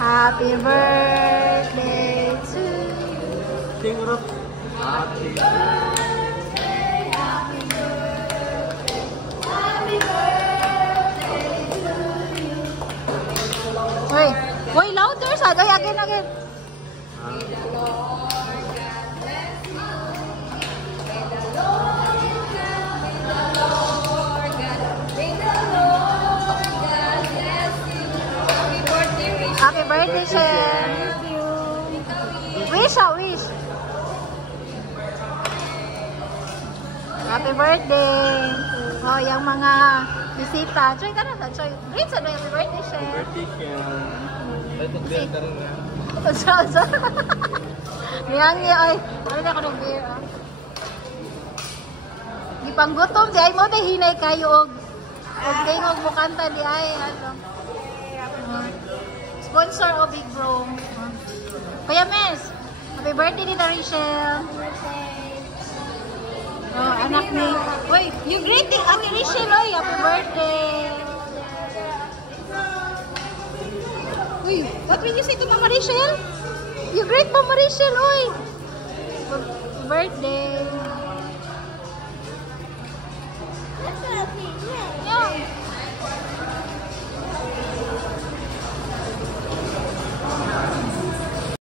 Happy birthday to you. King Rock. Happy birthday. Happy birthday. Happy birthday to you. Wait, wait, louder sa. Again. May the Lord God bless you. May the Lord God bless you. Happy birthday, Rachel. Happy birthday, Shem. Thank you. Wish. Happy birthday. Oh, yung mga bisita. Choy, tara na. Choy, great sa happy birthday, Shem. Birthday siya. May pag-beer ka rin na. Sa. Niyangi, ay. Ano na ako ng beer, ah. Di pang gutom, di ay mo, di hinay kayo, og tingog mo kanta, di ay, ano. Sponsor o Big Bro. Kuya Mes, happy birthday din na Rachel. Oh, anak ni. Uy, you greeting Ate Rachel, oy. Happy birthday. Uy, what will you say to Mama Rachel? You greet Mama Rachel, oy. Happy birthday. Yeah.